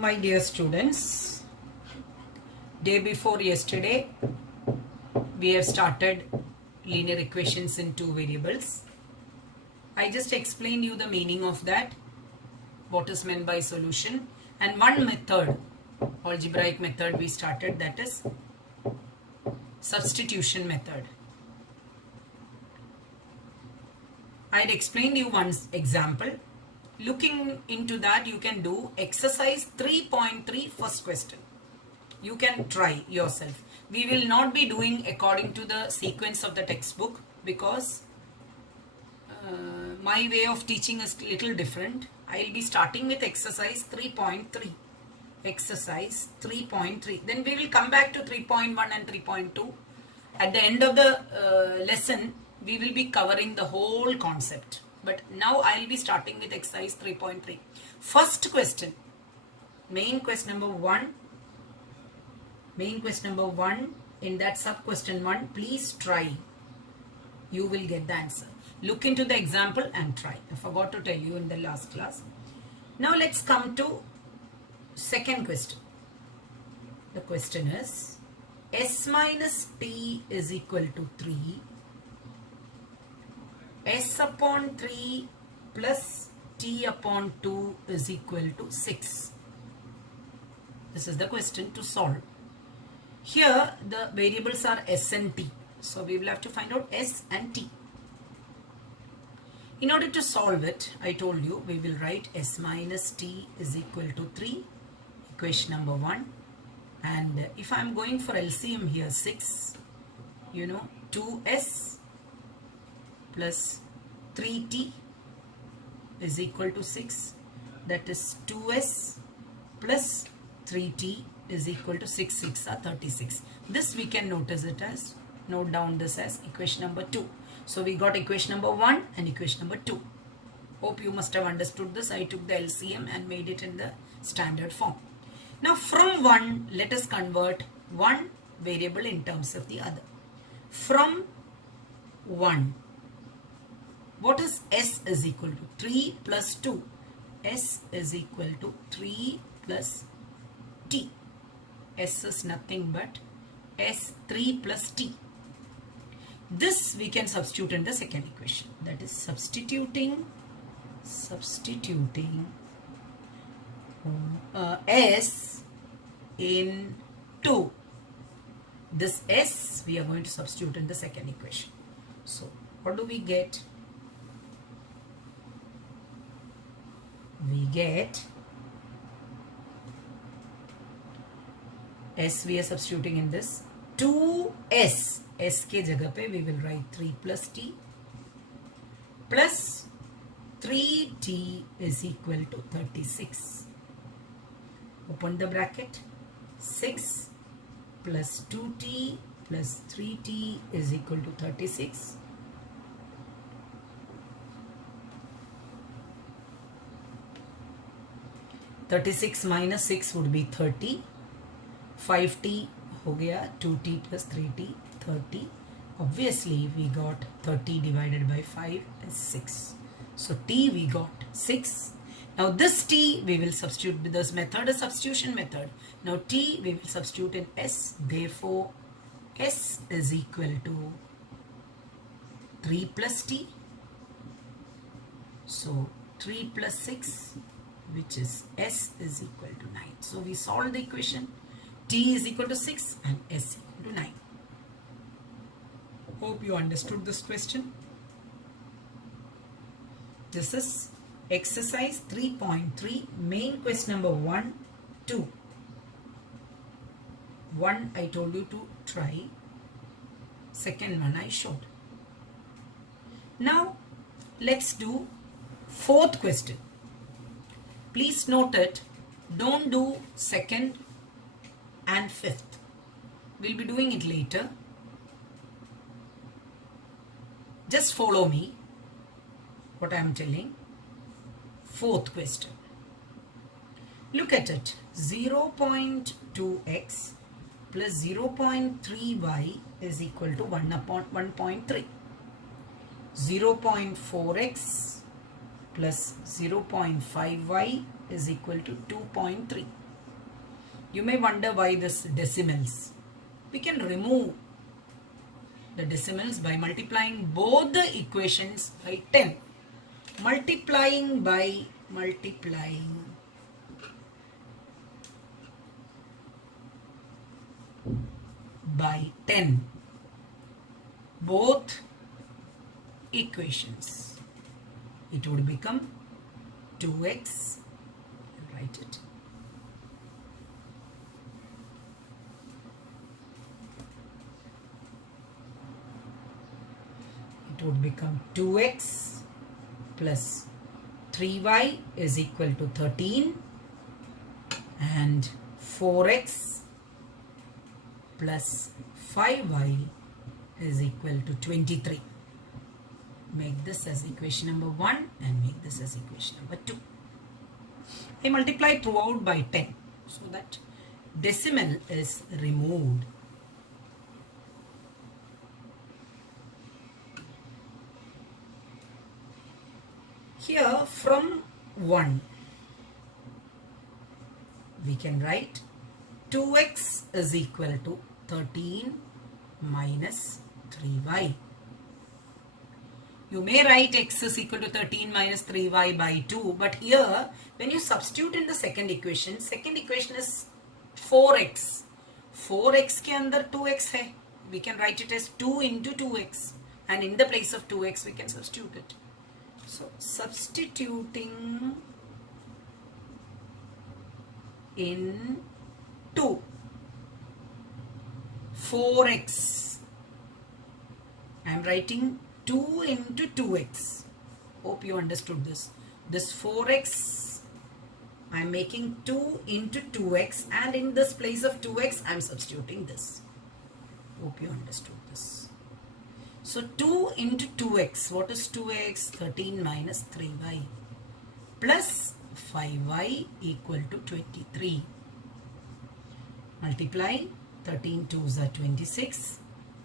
My dear students, day before yesterday we have started linear equations in two variables. I just explained you the meaning of that, what is meant by solution, and one method, algebraic method we started, that is substitution method. I had explained you one example. Looking into that, you can do exercise 3.3 first question. You can try yourself. We will not be doing according to the sequence of the textbook because my way of teaching is little different. I will be starting with exercise 3.3. Exercise 3.3. Then we will come back to 3.1 and 3.2. At the end of the lesson, we will be covering the whole concept. But now I will be starting with exercise 3.3. First question, main question number 1. Main question number 1, in that sub question 1, please try. You will get the answer. Look into the example and try. I forgot to tell you in the last class. Now let's come to second question. The question is s minus t is equal to 3. S upon 3 plus t upon 2 is equal to 6. This is the question to solve. Here the variables are s and t. So we will have to find out s and t. In order to solve it, I told you we will write s minus t is equal to 3. Equation number 1. And if I am going for LCM here, 6, 2s plus 3t is equal to 6. That is 2s plus 3t is equal to 6. 6 are 36. This we can note down this as equation number 2. So we got equation number 1 and equation number 2. Hope you must have understood this. I took the LCM and made it in the standard form. Now from 1, let us convert one variable in terms of the other. From 1, what is s is equal to? 3 plus 2. S is equal to 3 plus t. S is nothing but s3 plus t. This we can substitute in the second equation. That is substituting s in 2. This s we are going to substitute in the second equation. So what do we get? We get s we are substituting in this 2s. S ke jagah pe we will write 3 plus t plus 3t is equal to 36. Open the bracket. 6 plus 2t plus 3t is equal to 36. minus 6 would be 30. 5t हो गया, 2t plus 3t, 30. Obviously, we got 30 divided by 5 is 6. So, t we got 6. Now, this t we will substitute with this method, a substitution method. Now, t we will substitute in s. Therefore, s is equal to 3 plus t. So, 3 plus 6, which is s is equal to 9. So, we solve the equation. T is equal to 6 and s equal to 9. Hope you understood this question. This is exercise 3.3, main question number 1, 2. 1 I told you to try. Second one I showed. Now let's do fourth question. Please note it. Don't do second and fifth. We'll be doing it later. Just follow me what I am telling. Fourth question. Look at it. 0.2x plus 0.3y is equal to 1 upon 1.3. 0.4x plus 0.5y is equal to 2.3. You may wonder why this decimals. We can remove the decimals by multiplying both the equations by 10. Multiplying by 10 both equations, it would become 2x. Write it. It would become 2x plus 3y is equal to 13 and 4x plus 5y is equal to 23. Make this as equation number 1 and make this as equation number 2. I multiply throughout by 10 so that decimal is removed. Here from 1 we can write 2x is equal to 13 minus 3y. You may write x is equal to 13 minus 3y by 2, but here when you substitute in the second equation is 4x. 4x के अंदर 2x है. We can write it as 2 into 2x, and in the place of 2x we can substitute it. So substituting in 2, 4x, I am writing 2 into 2x. Hope you understood this. This 4x, I am making 2 into 2x, and in this place of 2x I am substituting this. Hope you understood this. So 2 into 2x, what is 2x? 13 minus 3y plus 5y equal to 23. Multiply 13 2s are 26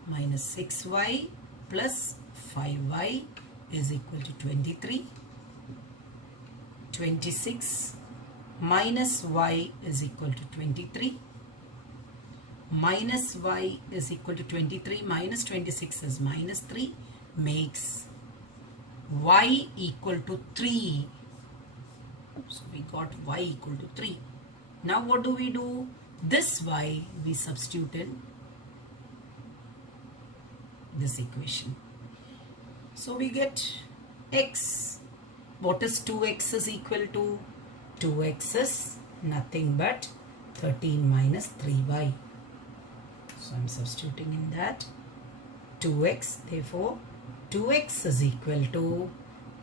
minus 6y plus 5y is equal to 23. 26 minus y is equal to 23. Minus y is equal to 23 minus 26 is minus 3, makes y equal to 3. So we got y equal to 3. Now what do? This y we substitute in this equation. So we get x. What is 2x is equal to? 2x is nothing but 13 minus 3y. So I am substituting in that 2x. Therefore 2x is equal to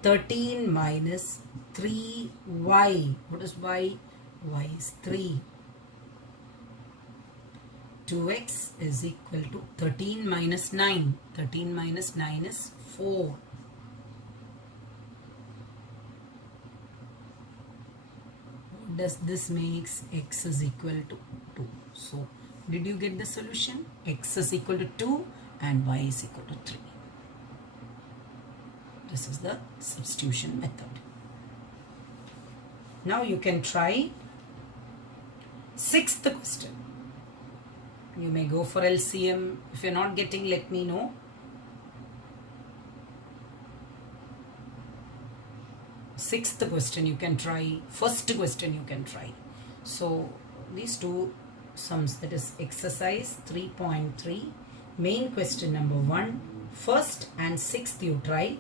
13 minus 3y. What is y? Y is 3. 2x is equal to 13 minus 9. 13 minus 9 is 4. What does this makes? X is equal to 2. So did you get the solution? X is equal to 2 and y is equal to 3. This is the substitution method. Now you can try 6th question. You may go for LCM. If you're not getting, let me know. 6th question you can try. 1st question you can try. So these two sums, that is exercise 3.3, main question number 1, 1st and 6th you try.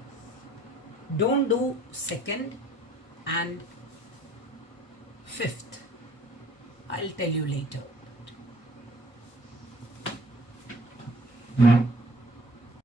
Don't do 2nd and 5th. I'll tell you later.